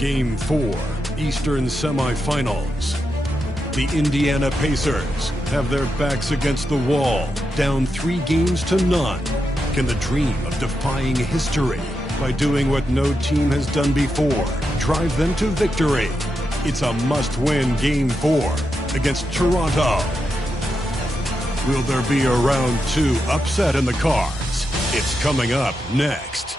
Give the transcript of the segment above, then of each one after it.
Game 4, Eastern Semifinals. The Indiana Pacers have their backs against the wall, down 3 games to none. Can the dream of defying history by doing what no team has done before drive them to victory? It's a must-win Game 4 against Toronto. Will there be a round 2 upset in the cards? It's coming up next.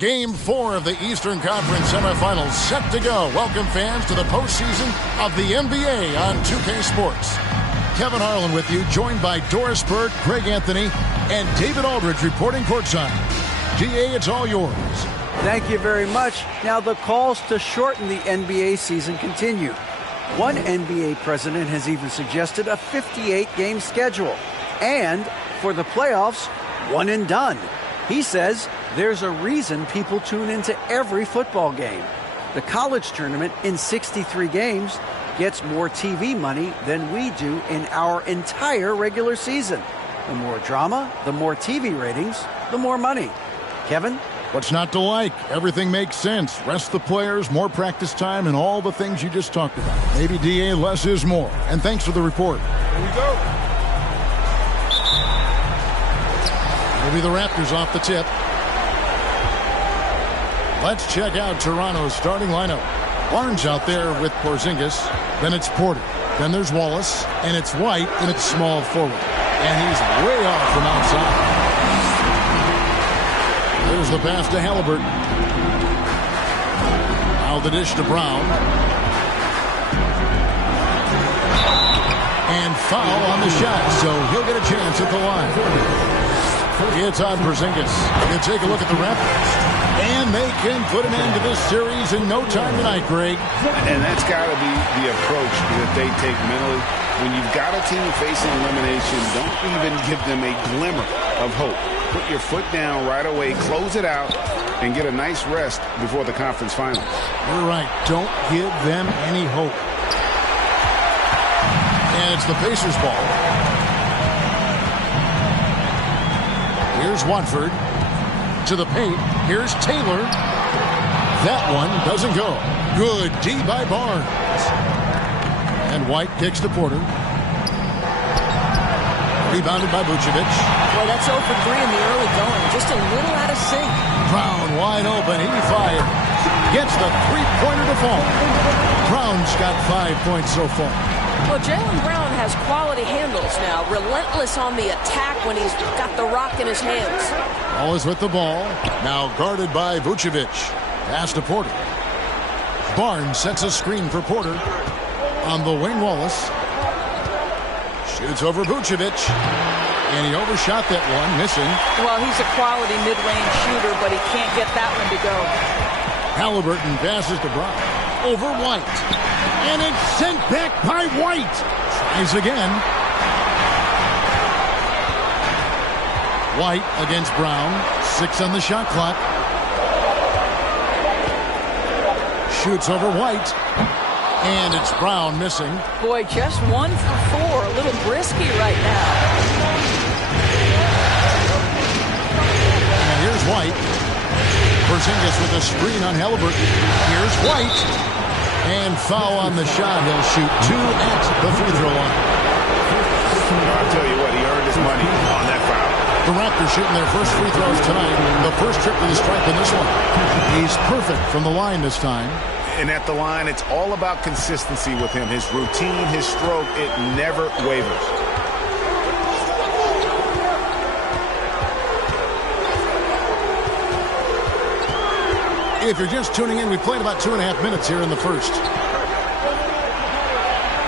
Game 4 of the Eastern Conference semifinals set to go. Welcome, fans, to the postseason of the NBA on 2K Sports. Kevin Harlan with you, joined by Doris Burke, Greg Anthony, and David Aldridge reporting courtside. DA, it's all yours. Thank you very much. Now, the calls to shorten the NBA season continue. One NBA president has even suggested a 58-game schedule. And for the playoffs, one and done. He says there's a reason people tune into every football game. The college tournament in 63 games gets more TV money than we do in our entire regular season. The more drama, the more TV ratings, the more money. Kevin? What's not to like? Everything makes sense. Rest the players, more practice time, and all the things you just talked about. Maybe, DA, less is more. And thanks for the report. Here we go. It'll be the Raptors off the tip. Let's check out Toronto's starting lineup. Barnes out there with Porzingis. Then it's Porter. Then there's Wallace. And it's White, and it's small forward. And he's way off from outside. There's the pass to Halliburton. Now the dish to Brown. And foul on the shot, so he'll get a chance at the line. It's on Porzingis. You take a look at the Raptors. And they can put an end to this series in no time tonight, Greg. And that's got to be the approach that they take mentally. When you've got a team facing elimination, don't even give them a glimmer of hope. Put your foot down right away, close it out, and get a nice rest before the conference finals. You're right. Don't give them any hope. And it's the Pacers' ball. Here's Watford. To the paint. Here's Taylor. That one doesn't go. Good D by Barnes. And White kicks to Porter. Rebounded by Vucevic. Boy, that's 0 for 3 in the early going. Just a little out of sync. Brown wide open. He fired. Gets the three-pointer to fall. Brown's got 5 points so far. Well, Jaylen Brown has quality handles now. Relentless on the attack when he's got the rock in his hands. Wallace with the ball. Now guarded by Vucevic. Pass to Porter. Barnes sets a screen for Porter. On the wing, Wallace. Shoots over Vucevic. And he overshot that one, missing. Well, he's a quality mid-range shooter, but he can't get that one to go. Halliburton passes to Brown. Over White. And it's sent back by White. Tries again. White against Brown. 6 on the shot clock. Shoots over White. And it's Brown missing. Boy, just 1 for 4. A little brisky right now. And here's White. Porzingis with a screen on Halliburton. Here's White. And foul on the shot. He'll shoot 2 at the free throw line. I'll tell you what, he earned his money on that foul. The Raptors shooting their first free throws tonight. The first trip to the stripe in this one. He's perfect from the line this time. And at the line, it's all about consistency with him. His routine, his stroke, it never wavers. If you're just tuning in, we played about 2.5 minutes here in the first.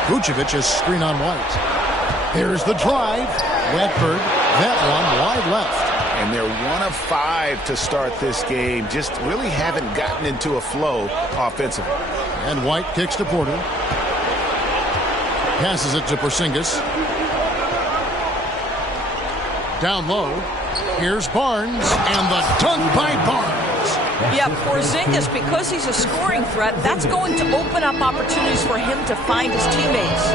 Vucevic is screen on White. Here's the drive. Redford, that one wide left. And they're 1 of 5 to start this game. Just really haven't gotten into a flow offensively. And White kicks to Porter. Passes it to Porzingis. Down low. Here's Barnes. And the dunk by Barnes. Yeah, Porzingis, because he's a scoring threat, that's going to open up opportunities for him to find his teammates.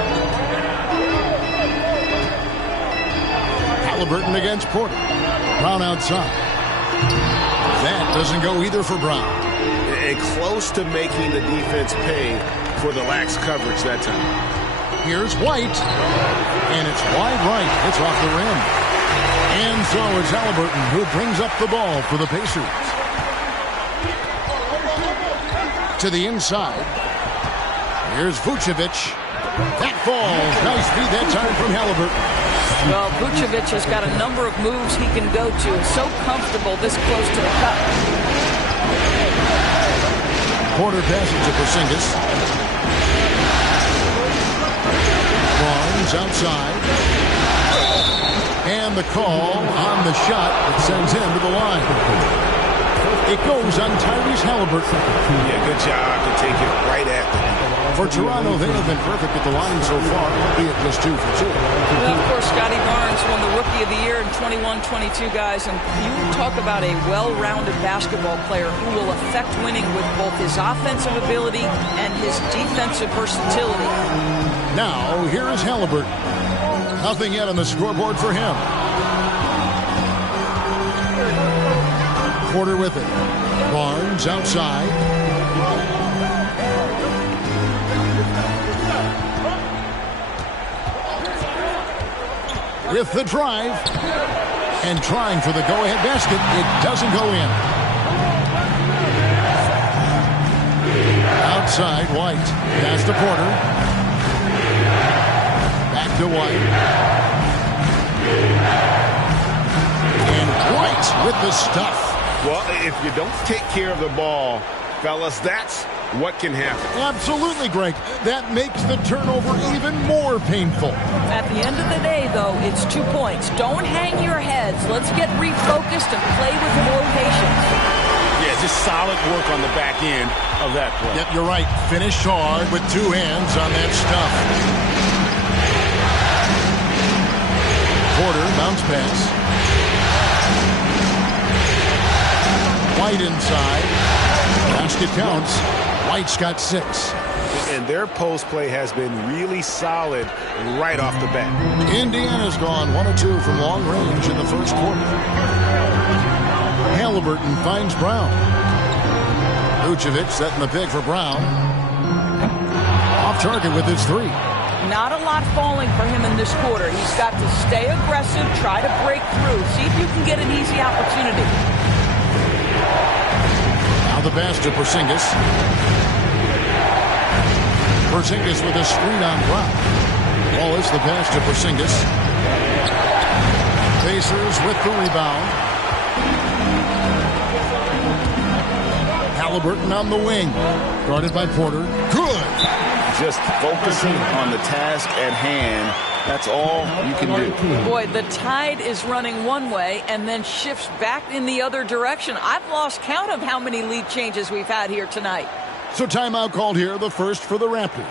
Halliburton against Porter. Brown outside. That doesn't go either for Brown. and close to making the defense pay for the lax coverage that time. Here's White, and it's wide right. It's off the rim. And so it's Halliburton who brings up the ball for the Pacers. To the inside. Here's Vucevic. That falls. Nice feed that time from Halliburton. Well, Vucevic has got a number of moves he can go to. So comfortable this close to the cup. Porter passes to Porzingis. Barnes outside. And the call on the shot that sends him to the line. It goes on Tyrese Halliburton. Yeah, good job to take it right at them. For Toronto, they have been perfect at the line so far, albeit just 2 for 2. Well, of course, Scotty Barnes won the Rookie of the Year in 21-22, guys. And you talk about a well-rounded basketball player who will affect winning with both his offensive ability and his defensive versatility. Now, here is Halliburton. Nothing yet on the scoreboard for him. Porter with it. Barnes outside. With the drive. And trying for the go-ahead basket. It doesn't go in. Outside, White. Pass to Porter. Back to White. And White with the stuff. Well, if you don't take care of the ball, fellas, that's what can happen. Absolutely, Greg. That makes the turnover even more painful. At the end of the day, though, it's 2 points. Don't hang your heads. Let's get refocused and play with more patience. Yeah, just solid work on the back end of that play. Yep, you're right. Finish hard with 2 hands on that stuff. Porter, bounce pass. White inside. Basket counts. White's got 6. And their post play has been really solid right off the bat. Indiana's gone 1 of 2 from long range in the first quarter. Halliburton finds Brown. Vucevic setting the pick for Brown. Off target with his 3. Not a lot falling for him in this quarter. He's got to stay aggressive, try to break through, see if you can get an easy opportunity. Now the pass to Porzingis. Porzingis with a screen on Brown. Wallace the pass to Porzingis. Pacers with the rebound. Halliburton on the wing. Guarded by Porter. Good. Just focusing on the task at hand. That's all you can do. Boy, the tide is running one way and then shifts back in the other direction. I've lost count of how many lead changes we've had here tonight. So timeout called here, the first for the Raptors.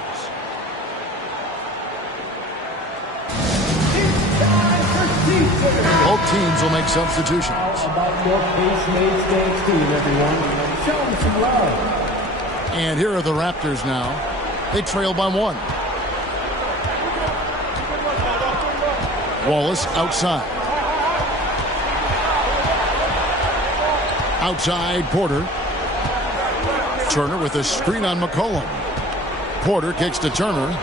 Both teams will make substitutions. And here are the Raptors now. They trail by 1. Wallace outside. Outside, Porter. Turner with a screen on McCollum. Porter kicks to Turner.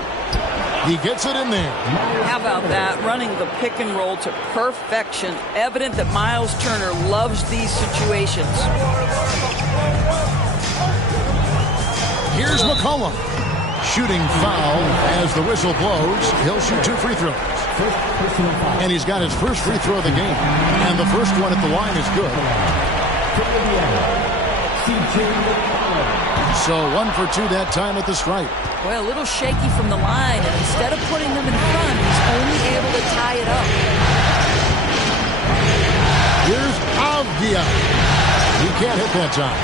He gets it in there. How about that? Running the pick and roll to perfection. Evident that Miles Turner loves these situations. Here's McCollum. Shooting foul as the whistle blows. He'll shoot 2 free throws. And he's got his first free throw of the game. And the first one at the line is good. So 1 for 2 that time at the stripe. Well, a little shaky from the line, and instead of putting them in front, he's only able to tie it up. Here's Avdia. He can't hit that time.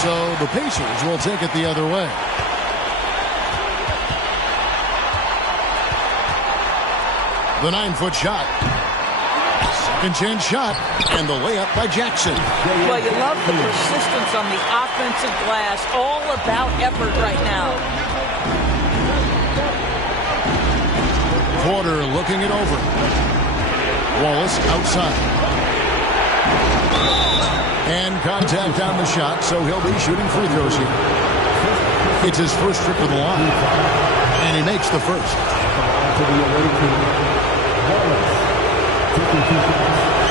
So the Pacers will take it the other way. The 9-foot shot. Second chance shot. And the layup by Jackson. Well, you love the persistence on the offensive glass. All about effort right now. Porter looking it over. Wallace outside. And contact on the shot, so he'll be shooting free throws here. It's his first trip to the line. And he makes the first.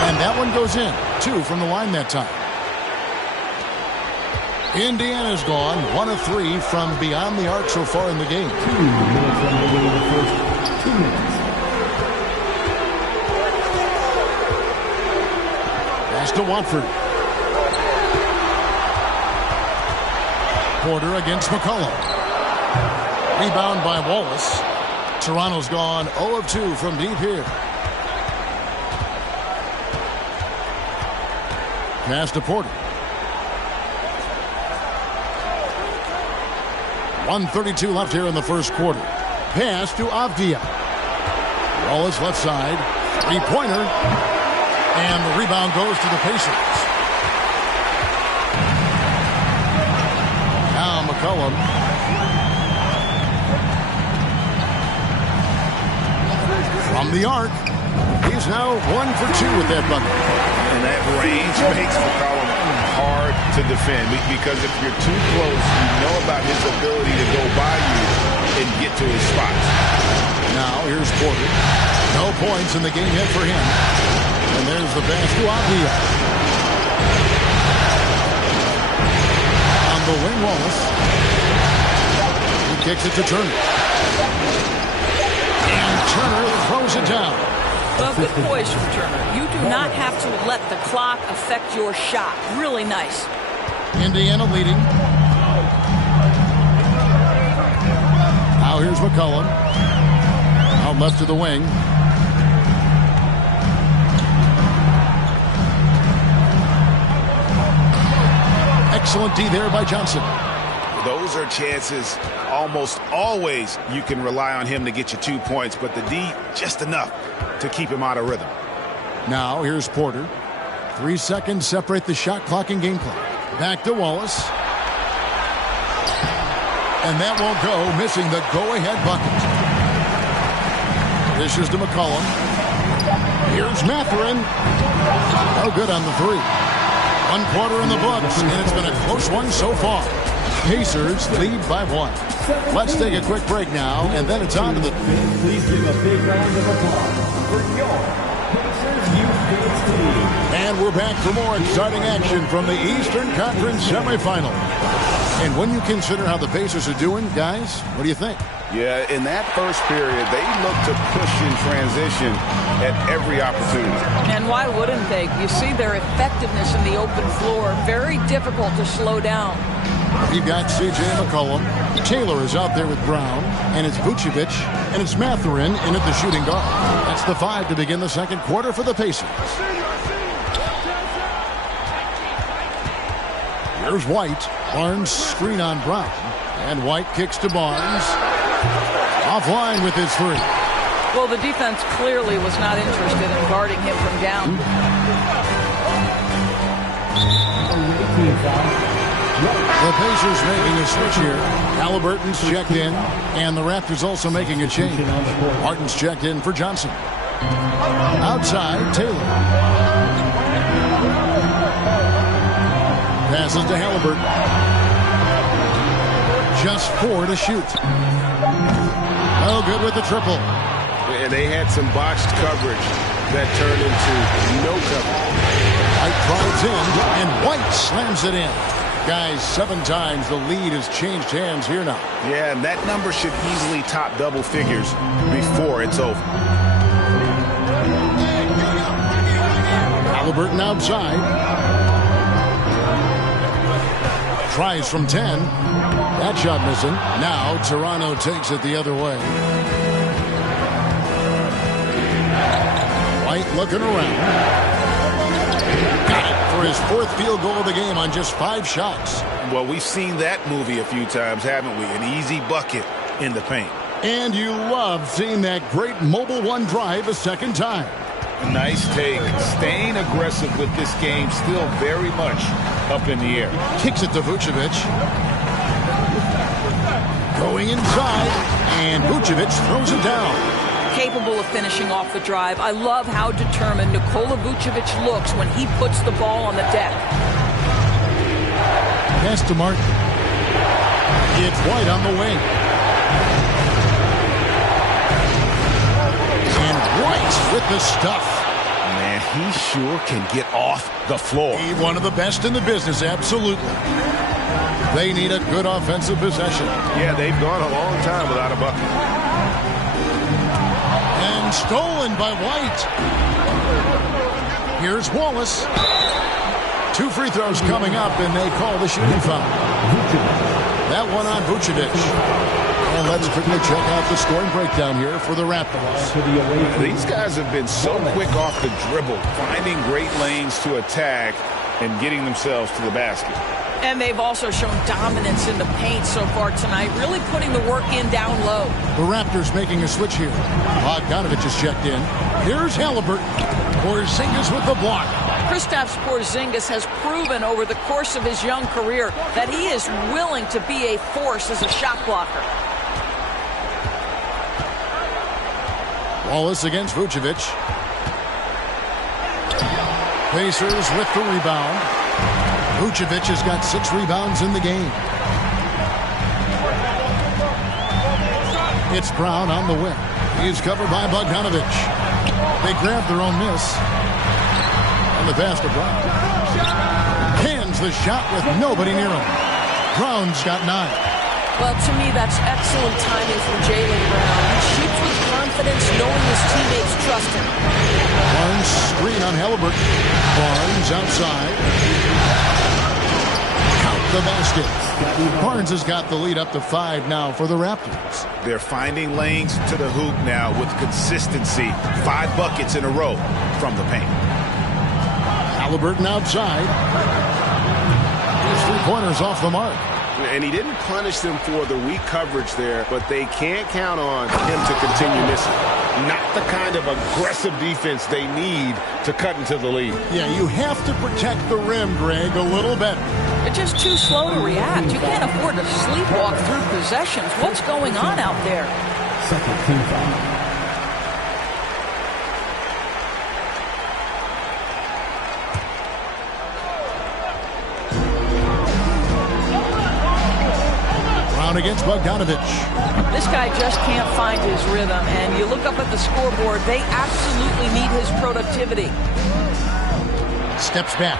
And that one goes in. 2 from the line that time. Indiana's gone 1 of 3 from beyond the arc so far in the game. 2 minutes remaining in the first 2 minutes. Pass to Watford. Porter against McCollum. Rebound by Wallace. Toronto's gone 0 of 2 from deep here. Pass to Porter. 1:32 left here in the first quarter. Pass to Avdia. Wallace left side. 3-pointer. And the rebound goes to the Pacers. Now McCollum. From the arc. He's now 1 for 2 with that bucket. And that range makes McCollum hard to defend, because if you're too close, you know about his ability to go by you and get to his spots. Now here's Porter. No points in the game hit for him. And there's the pass to Avdia. On the wing, Wallace. He kicks it to Turner. And Turner throws it down. Well, good poise from Turner. You do not have to let the clock affect your shot. Really nice. Indiana leading. Now here's McCollum. Out left to the wing. Excellent D there by Johnson. Those are chances almost always you can rely on him to get you 2 points, but the D just enough to keep him out of rhythm. Now here's Porter. 3 seconds separate the shot clock and game clock. Back to Wallace. And that won't go, missing the go-ahead bucket. This is to McCollum. Here's Mathurin. No good on the 3. 1 quarter in the books, and it's been a close one so far. Pacers lead by 1. Let's take a quick break now, and then it's on to the... Please give a big round of applause for your Pacers Youth Games team. And we're back for more exciting action from the Eastern Conference semifinal. And when you consider how the Pacers are doing, guys, what do you think? Yeah, in that first period, they looked to push in transition at every opportunity. And why wouldn't they? You see their effectiveness in the open floor. Very difficult to slow down. You've got C.J. McCollum. Taylor is out there with Brown. And it's Vucevic. And it's Mathurin in at the shooting guard. That's the 5 to begin the second quarter for the Pacers. Here's White. Barnes screen on Brown. And White kicks to Barnes. Offline with his 3. Well, the defense clearly was not interested in guarding him from down. The Pacers making a switch here. Halliburton's checked in, and the Raptors also making a change. Martin's checked in for Johnson. Outside, Taylor. Passes to Halliburton. Just 4 to shoot. Oh, good with the triple. And they had some botched coverage that turned into no coverage. White drives in, and White slams it in. Guys, 7 times the lead has changed hands here now. Yeah, and that number should easily top double figures before it's over. Halliburton outside. Tries from 10. That shot missing. Now Toronto takes it the other way. White looking around. Got it for his 4th field goal of the game on just 5 shots. Well, we've seen that movie a few times, haven't we? An easy bucket in the paint. And you love seeing that great mobile 1 drive a second time. Nice take. Staying aggressive with this game, still very much up in the air. Kicks it to Vucevic. Going inside, and Vucevic throws it down. capable of finishing off the drive. I love how determined Nikola Vucevic looks when he puts the ball on the deck. Pass to Martin. It's White on the wing. And White with the stuff. Man, he sure can get off the floor. He's one of the best in the business, absolutely. They need a good offensive possession. Yeah, they've gone a long time without a bucket. And stolen by White. Here's Wallace. 2 free throws coming up, and they call the shooting foul. That one on Vucevic. And let's quickly check out the scoring breakdown here for the Raptors. These guys have been so quick off the dribble, finding great lanes to attack and getting themselves to the basket. And they've also shown dominance in the paint so far tonight, really putting the work in down low. The Raptors making a switch here. Bogdanovich is checked in. Here's Halliburton. Porzingis with the block. Kristaps Porzingis has proven over the course of his young career that he is willing to be a force as a shot blocker. Wallace against Vucevic. Pacers with the rebound. Vucevic has got 6 rebounds in the game. It's Brown on the wing. He's covered by Bogdanovich. They grab their own miss. And the pass to Brown. Hands the shot with nobody near him. Brown's got 9. Well, to me, that's excellent timing from Jaylen Brown. He shoots with confidence, knowing his teammates trust him. Barnes screen on Halliburton. Barnes outside. Count the basket. Barnes has got the lead up to 5 now for the Raptors. They're finding lanes to the hoop now with consistency. 5 buckets in a row from the paint. Halliburton outside. His 3-pointers off the mark. And he didn't punish them for the weak coverage there, but they can't count on him to continue missing. Not the kind of aggressive defense they need to cut into the lead. Yeah, you have to protect the rim, Greg, a little better. They're just too slow to react. You can't afford to sleepwalk through possessions. What's going on out there? Second team foul. Against Bogdanovich. This guy just can't find his rhythm, and you look up at the scoreboard, they absolutely need his productivity. Steps back.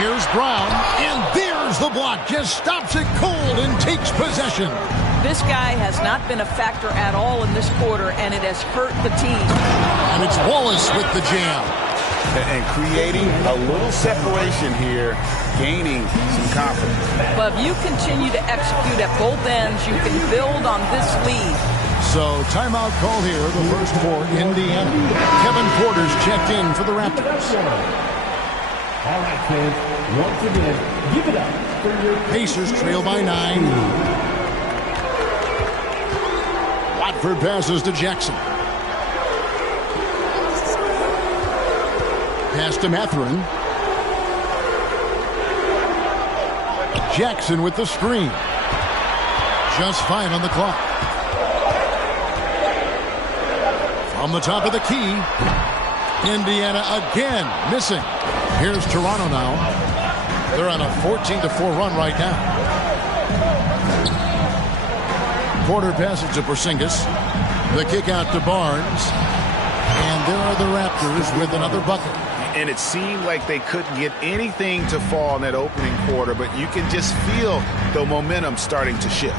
Here's Brown, and there's the block. Just stops it cold and takes possession. This guy has not been a factor at all in this quarter, and it has hurt the team. And it's Wallace with the jam. And creating a little separation here, gaining some confidence. But if you continue to execute at both ends, you can build on this lead. So timeout call here, the first for Indiana. Kevin Porter's checked in for the Raptors. All right, fans, once again, give it up for your Pacers trail by 9. Watford passes to Jackson. Pass to Mathurin. Jackson with the screen. Just 5 on the clock. From the top of the key. Indiana again missing. Here's Toronto now. They're on a 14-4 run right now. Porter passes to Porzingis. The kick out to Barnes. And there are the Raptors with another bucket. And it seemed like they couldn't get anything to fall in that opening quarter, but you can just feel the momentum starting to shift.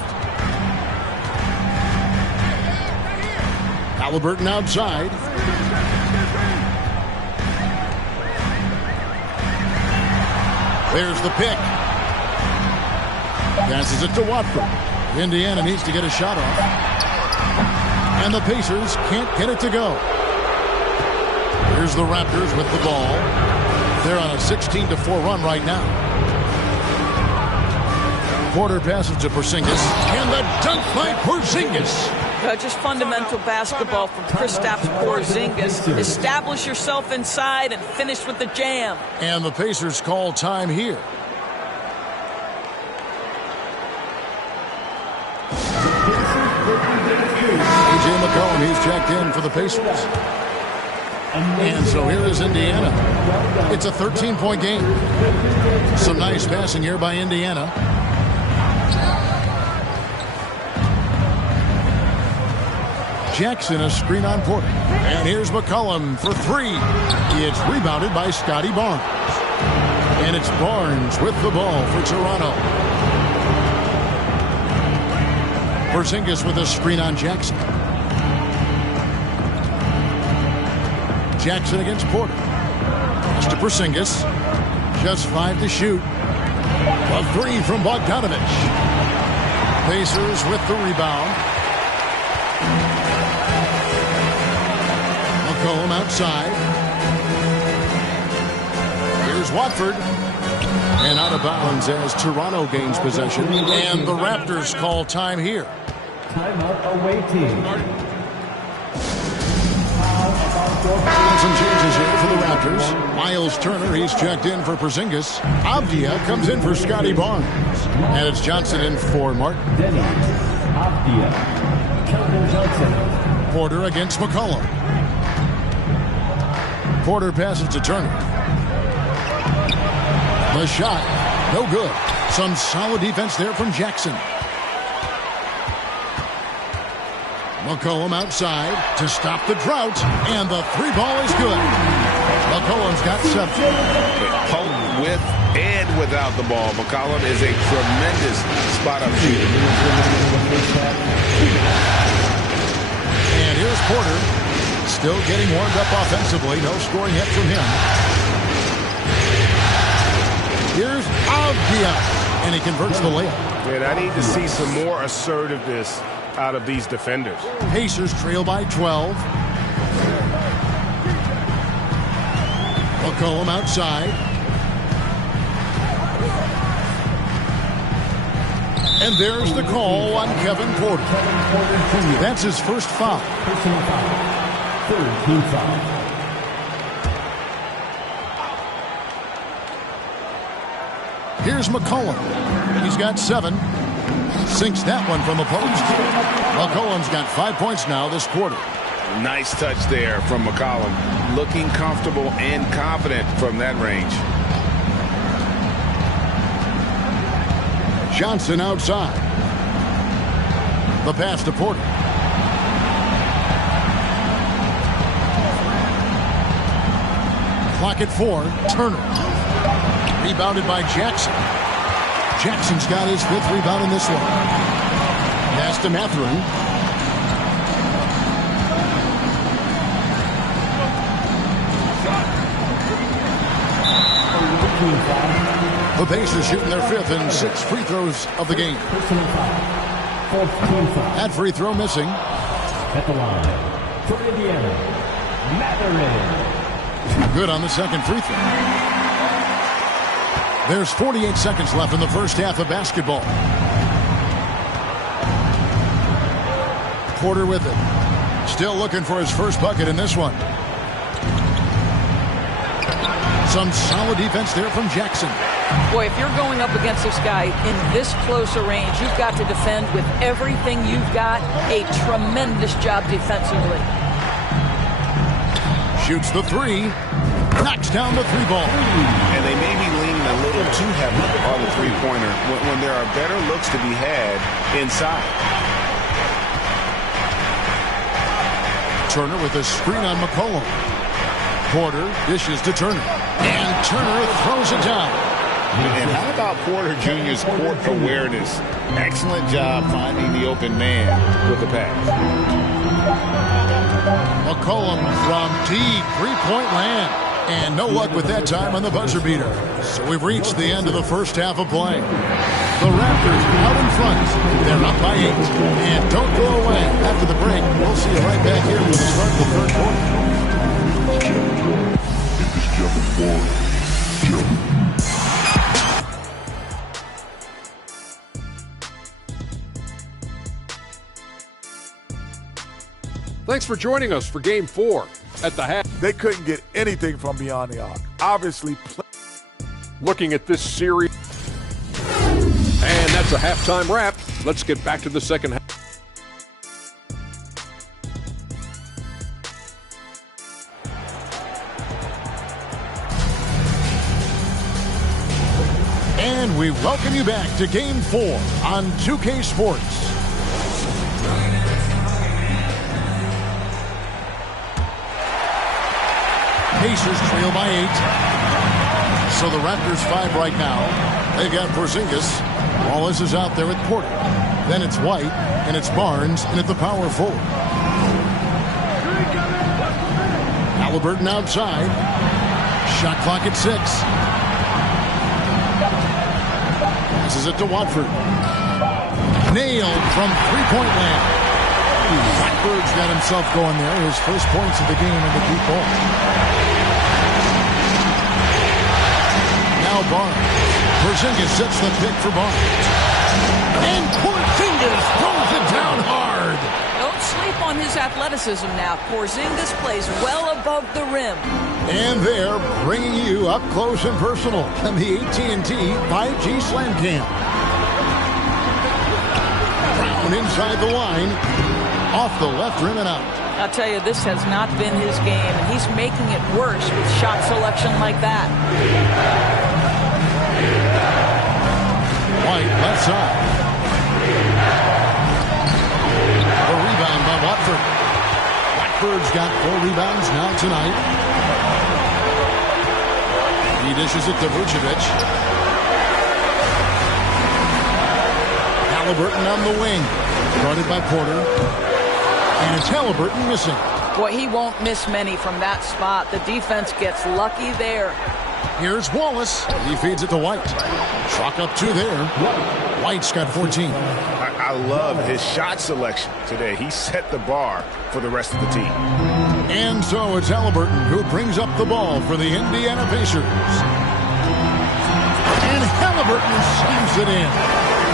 Halliburton outside. There's the pick. Passes it to Watford. Indiana needs to get a shot off. And the Pacers can't get it to go. Here's the Raptors with the ball. They're on a 16-4 run right now. Porter passes to Porzingis. And the dunk by Porzingis. Just fundamental basketball from Kristaps Porzingis. Establish yourself inside and finish with the jam. And the Pacers call time here. McCollum, he's checked in for the Pacers. And so here is Indiana. It's a 13-point game. Some nice passing here by Indiana. Jackson, a screen on Porter. And here's McCollum for three. It's rebounded by Scotty Barnes. And it's Barnes with the ball for Toronto. Porzingis with a screen on Jackson. Jackson against Porter. It's to Porzingis. Just 5 to shoot. A three from Bogdanovich. Pacers with the rebound. McCollum outside. Here's Watford. And out of bounds as Toronto gains possession. And the Raptors call time here. Timeout away team. Some changes here for the Raptors. Miles Turner, he's checked in for Porzingis. Avdia comes in for Scotty Barnes. And it's Johnson in for Martin. Denny, Avdia, Keldon Johnson. Porter against McCollum. Porter passes to Turner. The shot, no good. Some solid defense there from Jackson. McCollum outside to stop the drought, and the three ball is good. McCollum's got 7. Potent with and without the ball. McCollum is a tremendous spot-up shooter. And here's Porter, still getting warmed up offensively. No scoring yet from him. Here's Avdia, and he converts the layup. Man, I need to see some more assertiveness out of these defenders. Pacers trail by 12. McCollum outside. And there's the call on Kevin Porter. That's his first foul. Personal foul. Third team foul. Here's McCollum. He's got 7. Sinks that one from the post. McCollum's got 5 points now this quarter. Nice touch there from McCollum. Looking comfortable and confident from that range. Johnson outside. The pass to Porter. Clock at 4. Turner. Rebounded by Jackson. Jackson's got his 5th rebound in this one. Pass to Mathurin. The Pacers shooting their 5th and 6th free throws of the game. Personal foul. Fourth team foul. That free throw missing. At the line. For Indiana, Mathurin. Good on the second free throw. There's 48 seconds left in the first half of basketball. Porter with it. Still looking for his first bucket in this one. Some solid defense there from Jackson. Boy, if you're going up against this guy in this close a range, you've got to defend with everything you've got. A tremendous job defensively. Shoots the 3. Knocks down the 3 ball. And they may be leaning a little too heavy on the three-pointer when there are better looks to be had inside. Turner with a screen on McCollum. Porter dishes to Turner. And Turner throws it down. And how about Porter Jr.'s court awareness? Excellent job finding the open man with the pass. McCollum from deep 3-point land. And no luck with that time on the buzzer beater. So we've reached the end of the first half of play. The Raptors out in front. They're up by 8. And don't go away. After the break, we'll see you right back here for the start of the third quarter. Thanks for joining us for Game 4 at the half. They couldn't get anything from beyond the arc. Obviously, looking at this series. And that's a halftime wrap. Let's get back to the second half. And we welcome you back to Game 4 on 2K Sports. Pacers trail by 8. So the Raptors 5 right now. They've got Porzingis. Wallace is out there with Porter. Then it's White, and it's Barnes, and at the power forward. Halliburton outside. Shot clock at 6. Passes it to Watford. Nailed from three-point land. Blackbird's got himself going there. His first points of the game in the deep ball. Now Barnes. Porzingis sets the pick for Barnes. And Porzingis throws it down hard. Don't sleep on his athleticism now. Porzingis plays well above the rim. And they're bringing you up close and personal on the AT&T 5G Slam Cam. Brown inside the line. Off the left rim and out. I'll tell you, this has not been his game, and he's making it worse with shot selection like that. White, left side. The rebound by Watford. Blackbird's got 4 rebounds now tonight. He dishes it to Vucevic. Halliburton on the wing. Guarded by Porter. And it's Halliburton missing. Boy, he won't miss many from that spot. The defense gets lucky there. Here's Wallace. He feeds it to White. Chalk up 2 there. White's got 14. I love his shot selection today. He set the bar for the rest of the team. And so it's Halliburton who brings up the ball for the Indiana Pacers. And Halliburton slams it in.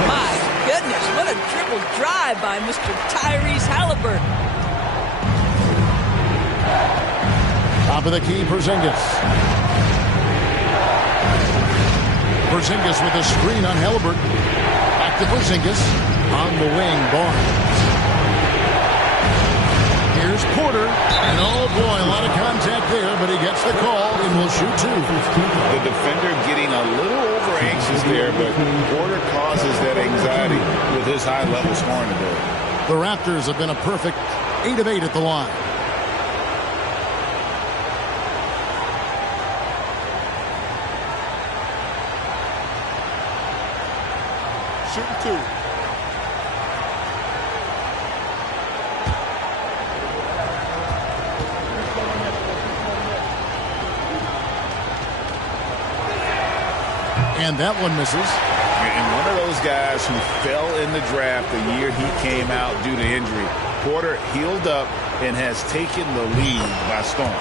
My goodness, what a dribble drive by Mr. Tyrese Halliburton. Top of the key, Porzingis. Porzingis with a screen on Halliburton. Back to Porzingis. On the wing, Barnes. Here's Porter. And oh boy, a lot of contact there, but he gets the call and will shoot 2. The defender getting a little over anxious there, but Porter causes that anxiety with his high-level scoring ability. The Raptors have been a perfect 8 of 8 at the line. Shooting 2. And that one misses. And one of those guys who fell in the draft the year he came out due to injury. Porter healed up and has taken the lead by storm.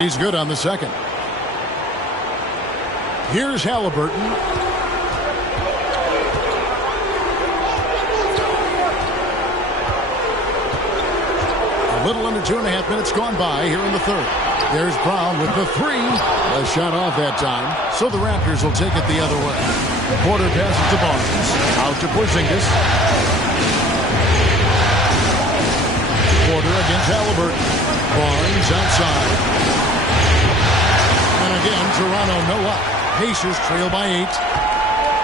He's good on the second. Here's Halliburton. A little under 2.5 minutes gone by here in the third. There's Brown with the 3. A shot off that time, so the Raptors will take it the other way. Porter passes to Barnes. Out to Porzingis. Porter against Halliburton. Barnes outside. And again, Toronto no up. Pacers trail by 8.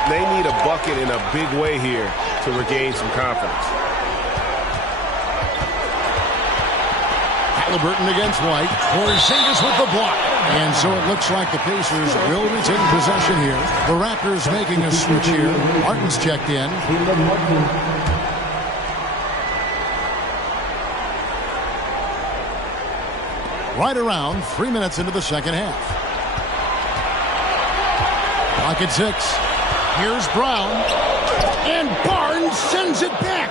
They need a bucket in a big way here to regain some confidence. Halliburton against White. Porzingis with the block. And so it looks like the Pacers will retain possession here. The Raptors making a switch here. Martin's checked in. Right around 3 minutes into the second half. Clock at 6. Here's Brown. And Barnes sends it back.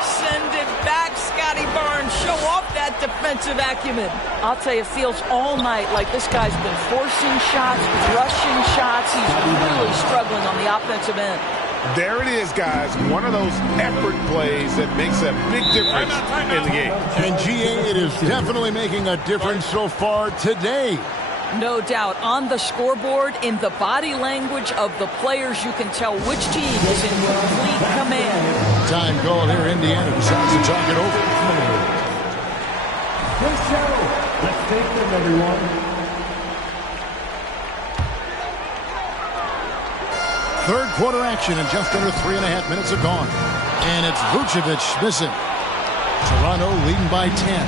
Send it back, Scotty Barnes. Show off that defensive acumen. I'll tell you, it feels all night like this guy's been forcing shots, rushing shots. He's really struggling on the offensive end. There it is, guys. One of those effort plays that makes a big difference in the game. And GA, it is definitely making a difference so far today. No doubt. On the scoreboard, in the body language of the players, you can tell which team is in complete command. Time called here. Indiana decides to talk it over. Let's take them, everyone. Third quarter action and just under 3.5 minutes have gone. And it's Vucevic missing. Toronto leading by 10.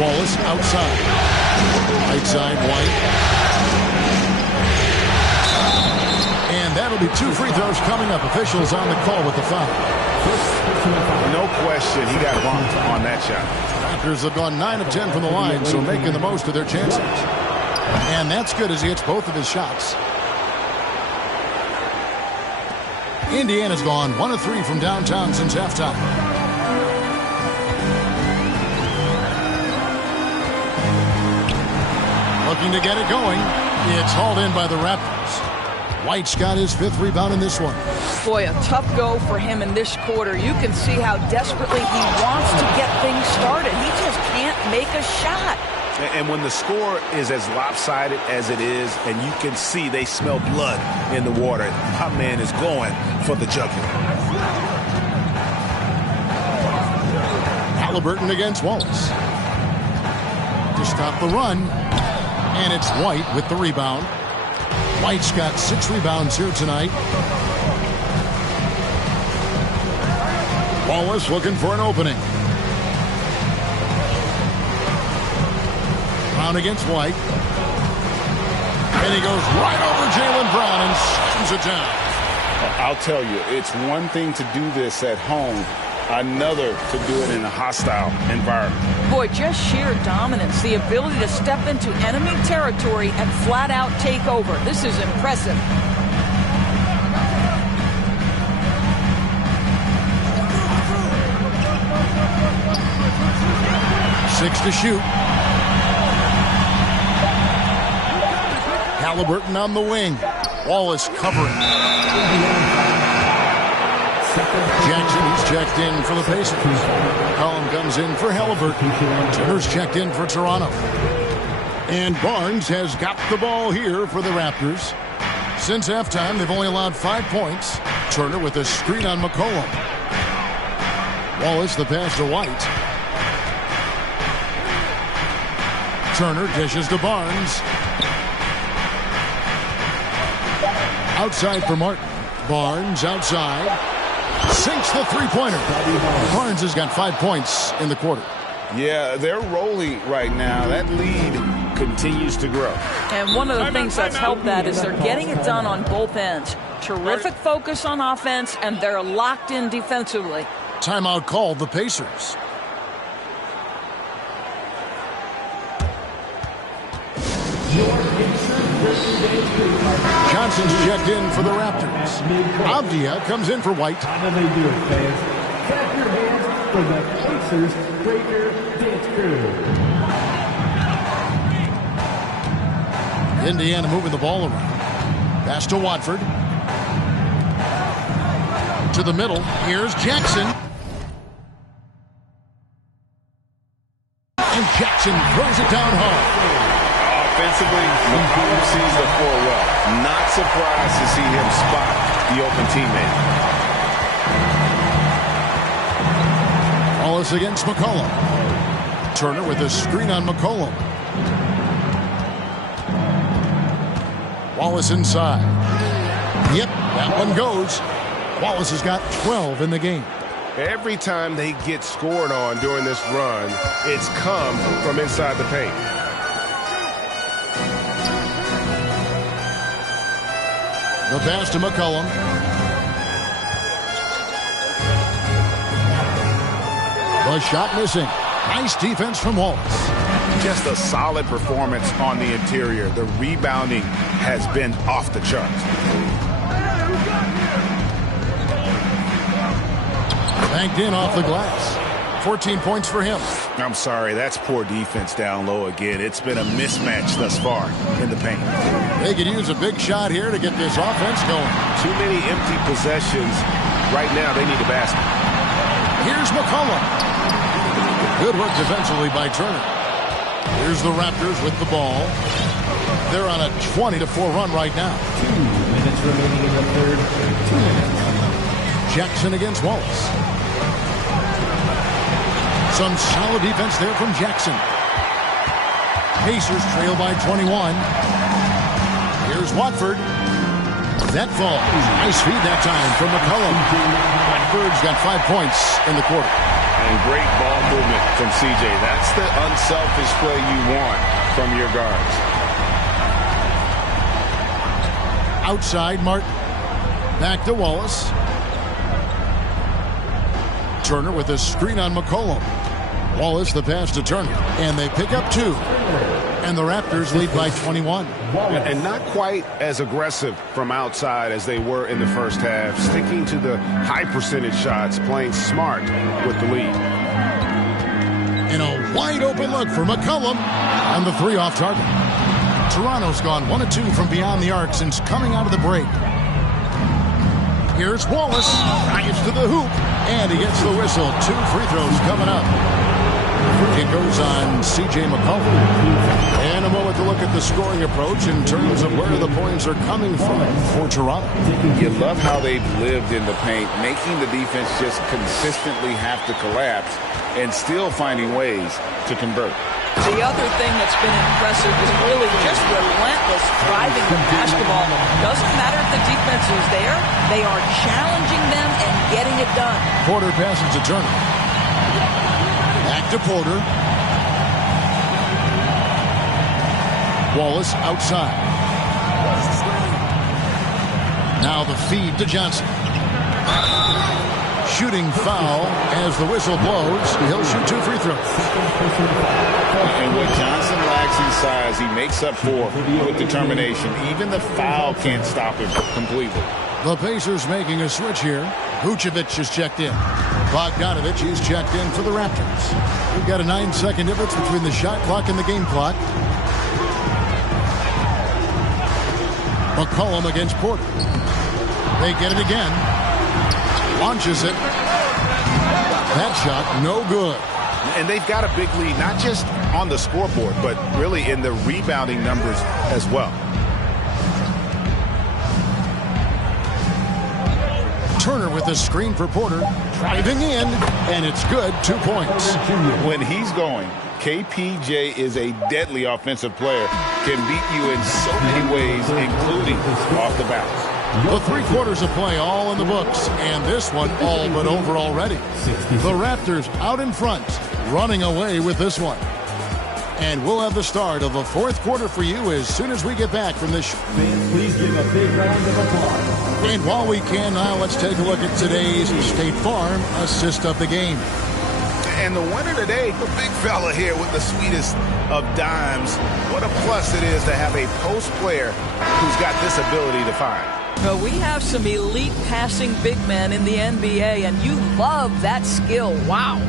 Wallace outside. Right side, White. And that'll be 2 free throws coming up. Officials on the call with the foul. No question, he got bumped on that shot. Raptors have gone 9 of 10 from the line, so making the most of their chances. And that's good as he hits both of his shots. Indiana's gone 1 of 3 from downtown since halftime. Looking to get it going. It's hauled in by the Raptors. White's got his 5th rebound in this one. Boy, a tough go for him in this quarter. You can see how desperately he wants to get things started. He just can't make a shot. And when the score is as lopsided as it is, and you can see they smell blood in the water, my man is going for the jugular. Halliburton against Wallace. To stop the run. And it's White with the rebound. White's got 6 rebounds here tonight. Wallace looking for an opening. Brown against White. And he goes right over Jaylen Brown and slams it down. I'll tell you, it's one thing to do this at home, another to do it in a hostile environment. Boy, just sheer dominance, the ability to step into enemy territory and flat out take over. This is impressive. Six to shoot. Halliburton on the wing. Wallace covering. Jackson, he's checked in for the Pacers. Collum comes in for Halliburton. Turner's checked in for Toronto. And Barnes has got the ball here for the Raptors. Since halftime, they've only allowed 5 points. Turner with a screen on McCollum. Wallace the pass to White. Turner dishes to Barnes. Outside for Martin. Barnes outside. Sinks the three-pointer. Barnes has got 5 points in the quarter. Yeah, they're rolling right now. That lead continues to grow. And one of the things that's helped that is they're getting it done on both ends. Terrific focus on offense, and they're locked in defensively. Timeout called the Pacers. Johnson's checked in for the Raptors. Avdia comes in for White. How do they do it, fans? Clap your hands for the Pacers Breaker Dance Crew. Indiana moving the ball around. Pass to Watford. To the middle. Here's Jackson. And Jackson throws it down hard. Offensively, McCollum sees the floor well. Not surprised to see him spot the open teammate. Wallace against McCollum. Turner with a screen on McCollum. Wallace inside. Yep, that one goes. Wallace has got 12 in the game. Every time they get scored on during this run, it's come from inside the paint. The pass to McCollum. The shot missing. Nice defense from Wallace. Just a solid performance on the interior. The rebounding has been off the charts. Banked in off the glass. 14 points for him. I'm sorry, that's poor defense down low again. It's been a mismatch thus far in the paint. They could use a big shot here to get this offense going. Too many empty possessions. Right now, they need a basket. Here's McCollum. Good work defensively by Turner. Here's the Raptors with the ball. They're on a 20-4 run right now. 2 minutes remaining in the third. 2 minutes. Jackson against Wallace. Some solid defense there from Jackson. Pacers trail by 21. Here's Watford. That falls. Nice feed that time from McCollum. Watford's got 5 points in the quarter. And great ball movement from CJ. That's the unselfish play you want from your guards. Outside, Martin. Back to Wallace. Turner with a screen on McCollum. Wallace the pass to Turner. And they pick up 2. And the Raptors lead by 21. And not quite as aggressive from outside as they were in the first half. Sticking to the high percentage shots. Playing smart with the lead. And a wide open look for McCollum. And the 3 off target. Toronto's gone 1 of 2 from beyond the arc since coming out of the break. Here's Wallace. Drives to the hoop. And he gets the whistle. 2 free throws coming up. It goes on C.J. McCollum. And a moment to look at the scoring approach in terms of where the points are coming from for Toronto. You love how they've lived in the paint, making the defense just consistently have to collapse and still finding ways to convert. The other thing that's been impressive is really just relentless driving the basketball. Doesn't matter if the defense is there. They are challenging them and getting it done. Porter passes to Turner. Back to Porter. Wallace outside. Now the feed to Johnson. Shooting foul as the whistle blows. He'll shoot 2 free throws. And when Johnson lacks in size, he makes up for with determination. Even the foul can't stop him completely. The Pacers making a switch here. Vucevic is checked in. Bogdanovic is checked in for the Raptors. We've got a 9-second difference between the shot clock and the game clock. McCollum against Porter. They get it again. Launches it. That shot, no good. And they've got a big lead, not just on the scoreboard, but really in the rebounding numbers as well. Turner with a screen for Porter. Driving in, and it's good. 2 points. When he's going, KPJ is a deadly offensive player. Can beat you in so many ways, including off the bounce. The 3 quarters of play all in the books, and this one all but over already. The Raptors out in front, running away with this one. And we'll have the start of the 4th quarter for you as soon as we get back from this. Please give a big round of applause. And while we can now, let's take a look at today's State Farm assist of the game. And the winner today, the big fella here with the sweetest of dimes. What a plus it is to have a post player who's got this ability to find. Well, we have some elite passing big men in the NBA, and you love that skill. Wow.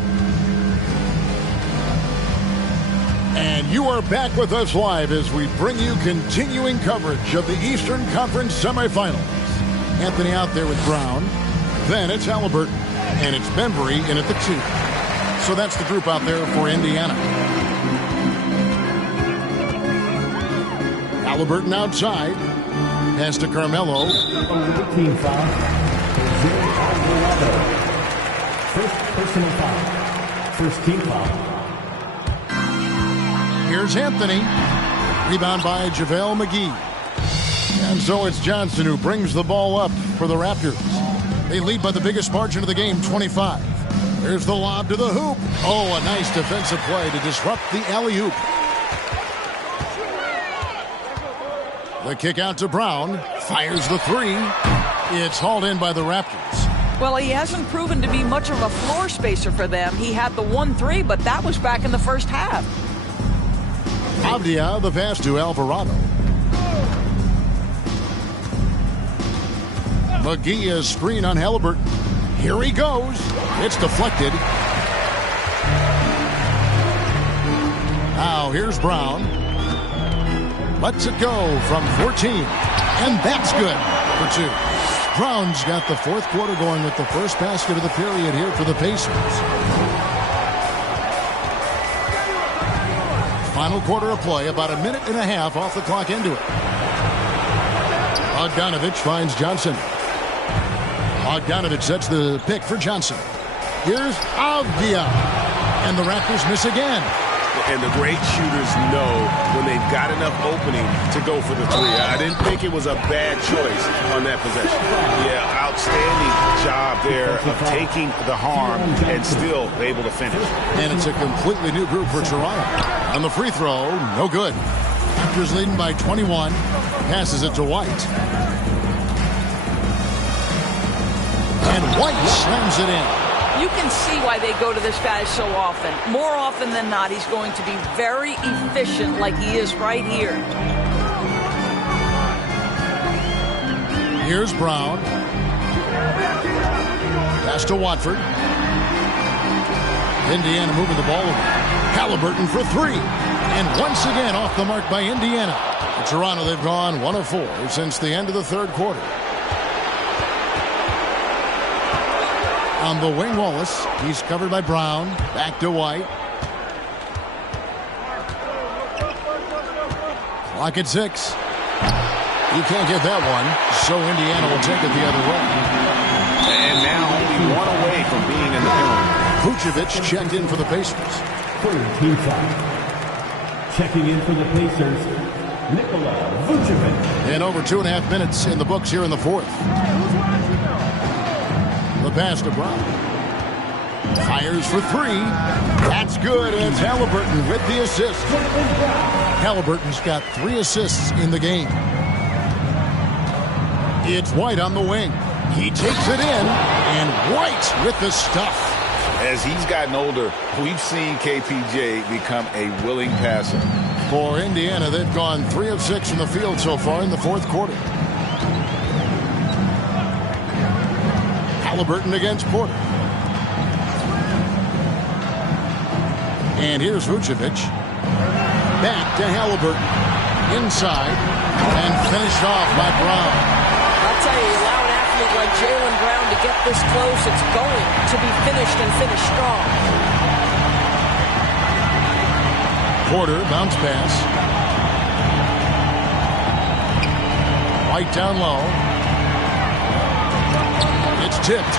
And you are back with us live as we bring you continuing coverage of the Eastern Conference semifinals. Anthony out there with Brown. Then it's Halliburton. And it's Bembry in at the 2. So that's the group out there for Indiana. Halliburton outside. Pass to Carmelo. Team foul. First personal foul. First team foul. Here's Anthony. Rebound by JaVale McGee. And so it's Johnson who brings the ball up for the Raptors. They lead by the biggest margin of the game, 25. There's the lob to the hoop. Oh, a nice defensive play to disrupt the alley-oop. The kick out to Brown. Fires the 3. It's hauled in by the Raptors. Well, he hasn't proven to be much of a floor spacer for them. He had the 1-3, but that was back in the first half. Avdia, the pass to Alvarado. McGee is screen on Halliburton. Here he goes. It's deflected. Now here's Brown. Lets it go from 14. And that's good for 2. Brown's got the fourth quarter going with the first basket of the period here for the Pacers. Final quarter of play, about a minute and a half off the clock into it. Bogdanovich finds Johnson. Bogdanovich sets the pick for Johnson. Here's Avdia. And the Raptors miss again. And the great shooters know when they've got enough opening to go for the 3. I didn't think it was a bad choice on that possession. Yeah, outstanding job there of taking the harm and still able to finish. And it's a completely new group for Toronto. On the free throw, no good. Raptors leading by 21. Passes it to White. And White slams it in. You can see why they go to this guy so often. More often than not, he's going to be very efficient like he is right here. Here's Brown. Pass to Watford. Indiana moving the ball over. Halliburton for 3. And once again off the mark by Indiana. In Toronto, they've gone 1 of 4 since the end of the third quarter. On the wing, Wallace. He's covered by Brown. Back to White. Clock at 6. You can't get that one, so Indiana will take it the other way. And now only 1 away from being in the penalty. Vucevic checked in for the Pacers. Team time. Checking in for the Pacers, Nikola Vucevic. And over 2.5 minutes in the books here in the fourth. The pass to Brown. Fires for 3. That's good. And it's Halliburton with the assist. Halliburton's got 3 assists in the game. It's White on the wing. He takes it in. And White with the stuff. As he's gotten older, we've seen KPJ become a willing passer. For Indiana, they've gone 3 of 6 from the field so far in the fourth quarter. Halliburton against Porter. And here's Vucevic. Back to Halliburton. Inside. And finished off by Brown. I'll tell you, allow an athlete like Jaylen Brown to get this close, it's going to be finished and finished strong. Porter, bounce pass. White down low. It's tipped.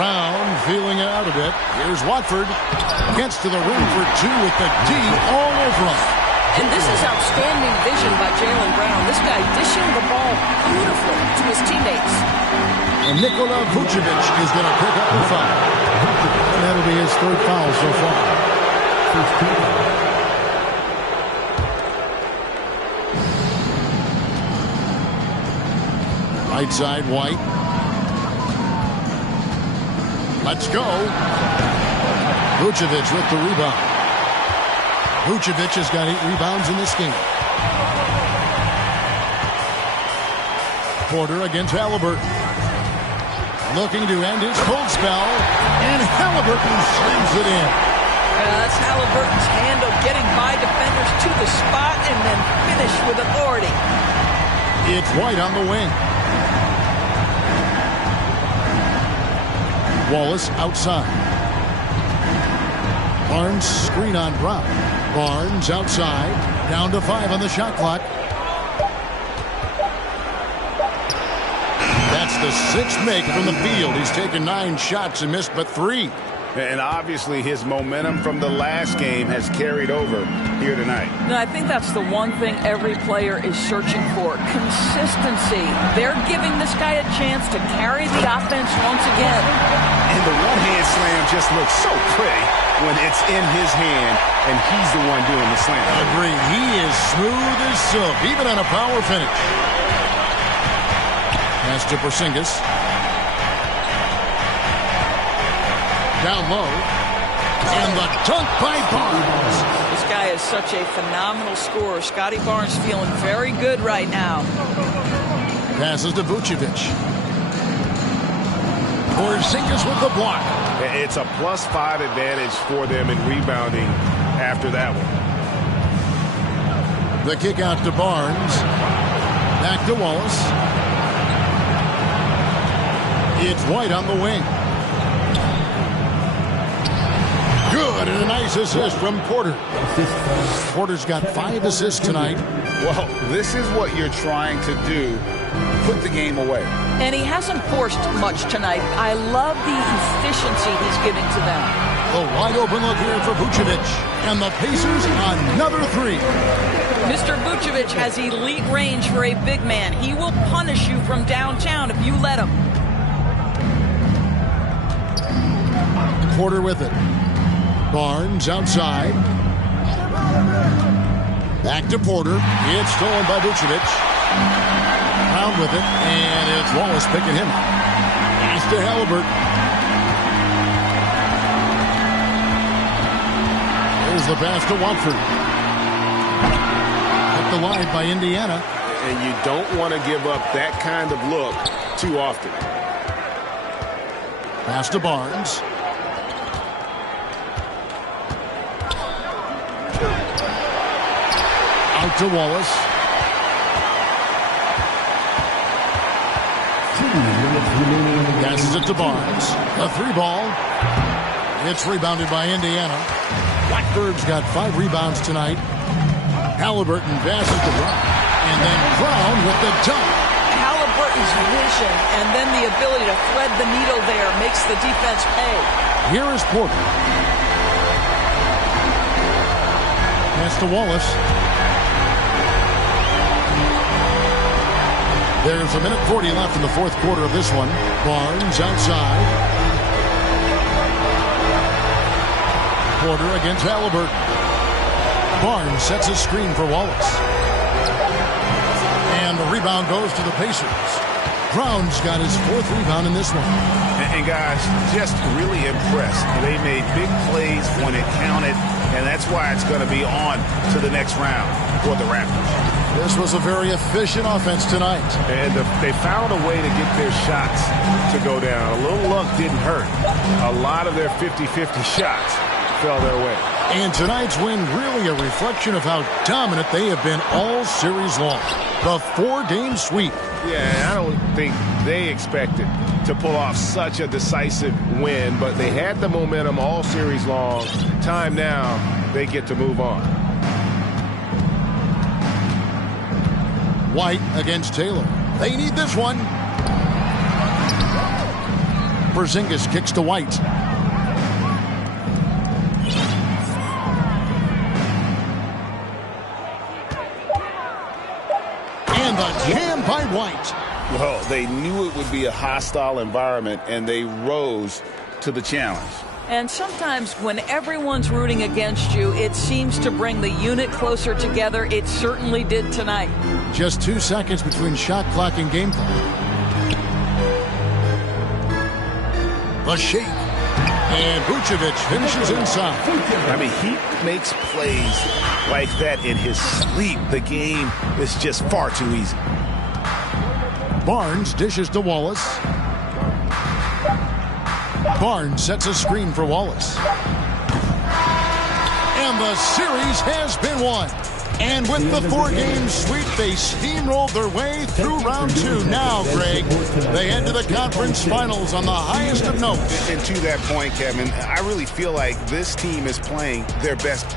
Brown feeling it out a bit. Here's Watford. Gets to the rim for 2 with the D all over him. And this is outstanding vision by Jaylen Brown. This guy dishing the ball beautifully to his teammates. And Nikola Vucevic is going to pick up the foul. And that'll be his 3rd foul so far. Right side, White. Let's go. Vucevic with the rebound. Vucevic has got 8 rebounds in this game. Porter against Halliburton. Looking to end his cold spell. And Halliburton slams it in. That's Halliburton's handle, getting by defenders to the spot and then finish with authority. It's White on the wing. Wallace outside. Barnes screen on Brown. Barnes outside. Down to 5 on the shot clock. That's the 6th make from the field. He's taken 9 shots and missed but 3. And obviously his momentum from the last game has carried over here tonight. No, I think that's the one thing every player is searching for. Consistency. They're giving this guy a chance to carry the offense once again. And the one-hand slam just looks so pretty when it's in his hand and he's the one doing the slam. Agree. He is smooth as silk, even on a power finish. Pass to Porzingis. Down low. And the dunk by Barnes. This guy is such a phenomenal scorer. Scotty Barnes feeling very good right now. Passes to Vucevic. Porzingis with the block. It's a +5 advantage for them in rebounding after that one. The kick out to Barnes. Back to Wallace. It's White on the wing. Good, and a nice assist from Porter. Porter's got 5 assists tonight. Well, this is what you're trying to do. Put the game away. And he hasn't forced much tonight. I love the efficiency he's giving to them. The wide open look here for Vucevic. And the Pacers another 3. Mr. Vucevic has elite range for a big man. He will punish you from downtown if you let him. Porter with it. Barnes outside. Back to Porter. It's stolen by Vucevic. Brown with it, and it's Wallace picking him up. Pass to Halliburton. There's the pass to Watford. Up the line by Indiana. And you don't want to give up that kind of look too often. Pass to Barnes. Out to Wallace. Passes it to Barnes. A 3 ball. It's rebounded by Indiana. Blackbird's got 5 rebounds tonight. Halliburton passes to Brown. And then Brown with the dunk. Halliburton's vision and then the ability to thread the needle there makes the defense pay. Here is Porter. Pass to Wallace. There's a minute 40 left in the 4th quarter of this one. Barnes outside. Porter against Halliburton. Barnes sets a screen for Wallace. And the rebound goes to the Pacers. Brown's got his 4th rebound in this one. And guys, just really impressed. They made big plays when it counted, and that's why it's going to be on to the next round for the Raptors. This was a very efficient offense tonight. And they found a way to get their shots to go down. A little luck didn't hurt. A lot of their 50-50 shots fell their way. And tonight's win really a reflection of how dominant they have been all series long. The 4-game sweep. Yeah, I don't think they expected to pull off such a decisive win, but they had the momentum all series long. Time now, they get to move on. White against Taylor. They need this one. Porzingis kicks to White. And the jam by White. Well, they knew it would be a hostile environment, and they rose to the challenge. And sometimes when everyone's rooting against you, it seems to bring the unit closer together. It certainly did tonight. Just 2 seconds between shot clock and game clock. The shake. And Vucevic finishes inside. I mean, he makes plays like that in his sleep. The game is just far too easy. Barnes dishes to Wallace. Barnes sets a screen for Wallace. And the series has been won. And with the 4-game sweep, they steamrolled their way through round 2. Now, Greg, they head to the conference finals on the highest of notes. And to that point, Kevin, I really feel like this team is playing their best